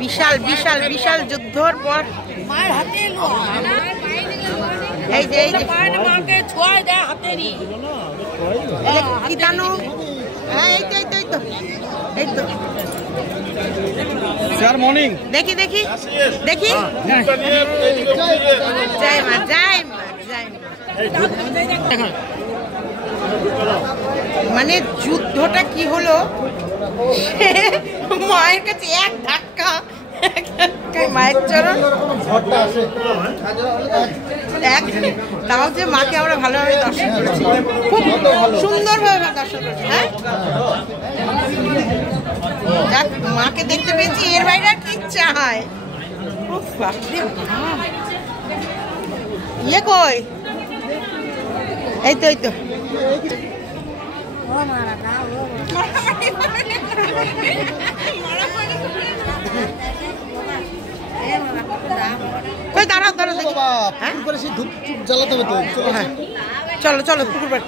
বিশাল বিশাল বিশাল যুদ্ধর পর মায়ের হাতে এই যে মাকে ছোঁয়ায় দেয় হাতেরই কীটাণু। হ্যাঁ এই তো এই তো এই তো এই তো স্যার মর্নিং। দেখি দেখি দেখি। জয় মা জয় মা জয় মা। মানে যুদ্ধটা কি হলো, মায়ের কাছে এক ধাক্কা মায়ের চরণ এক, তাও যে মাকে আমরা ভালোভাবে দর্শন করেছি, খুব সুন্দরভাবে দর্শন করেছি। হ্যাঁ যাক, মাকে দেখতে পেয়েছি, এর বাইরে আর কি চাই। ইয়ে কই, এই তো এই তো কই, দাঁড়াও দাঁড়াও দেখি। ধূপ জ্বালাতে হবে তো। চলো চলো পুকুর পাড়।